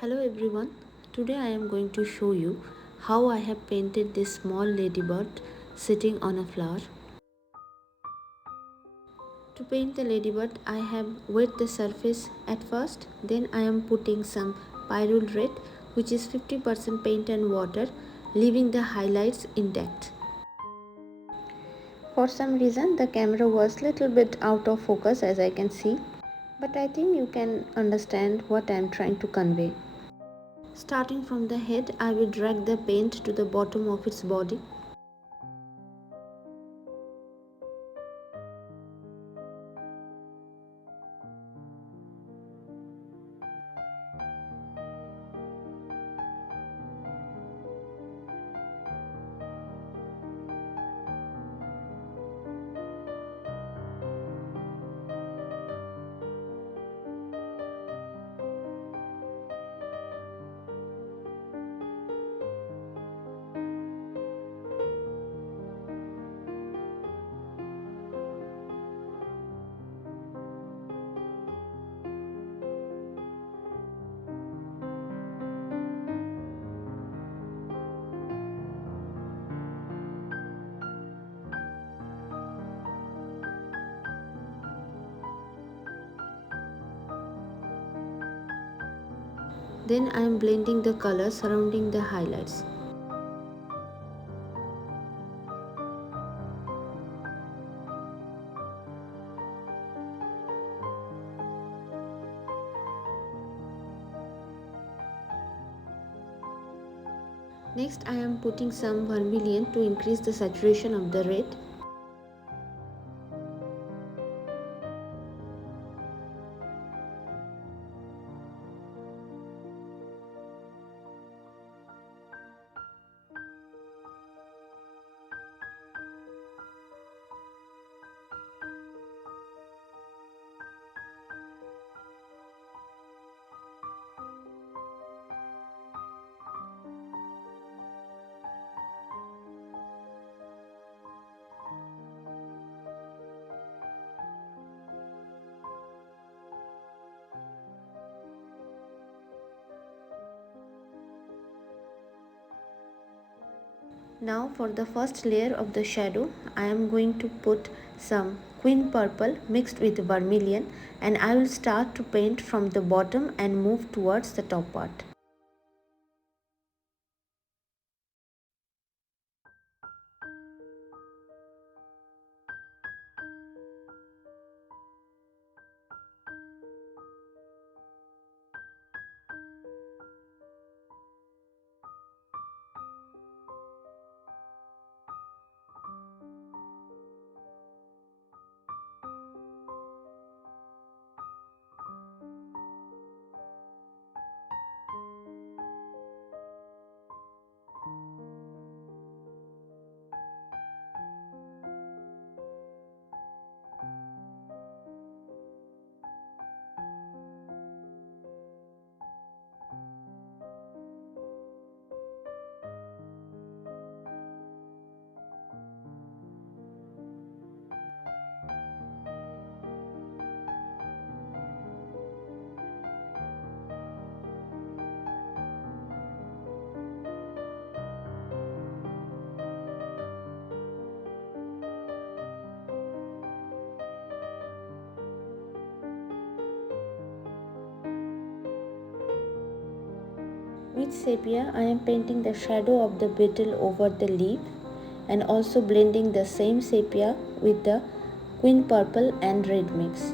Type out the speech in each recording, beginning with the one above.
Hello everyone, today I am going to show you how I have painted this small ladybird sitting on a flower. To paint the ladybird, I have wet the surface at first, then I am putting some pyrrole red, which is 50% paint and water, leaving the highlights intact. For some reason the camera was little bit out of focus as I can see, but I think you can understand what I am trying to convey. Starting from the head, I will drag the paint to the bottom of its body. Then I am blending the colors surrounding the highlights. Next I am putting some vermilion to increase the saturation of the red. Now for the first layer of the shadow, I am going to put some queen purple mixed with vermilion, and I will start to paint from the bottom and move towards the top part. With sepia, I am painting the shadow of the beetle over the leaf and also blending the same sepia with the queen purple and red mix.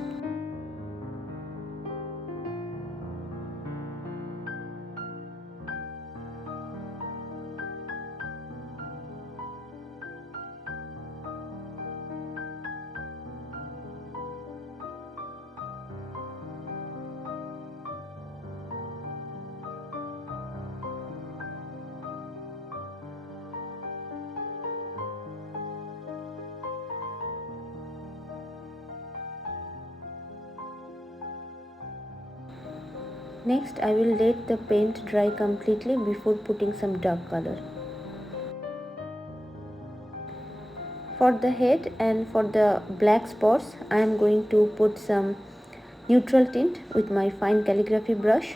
Next, I will let the paint dry completely before putting some dark color. For the head and for the black spots, I am going to put some neutral tint with my fine calligraphy brush.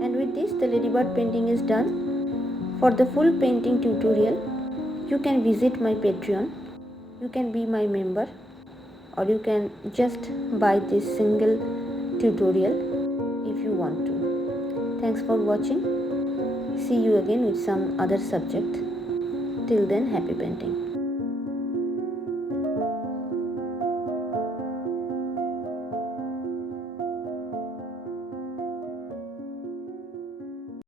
And with this, the ladybird painting is done. For the full painting tutorial, you can visit my Patreon, you can be my member, or you can just buy this single tutorial if you want to. Thanks for watching. See you again with some other subject. Till then, happy painting.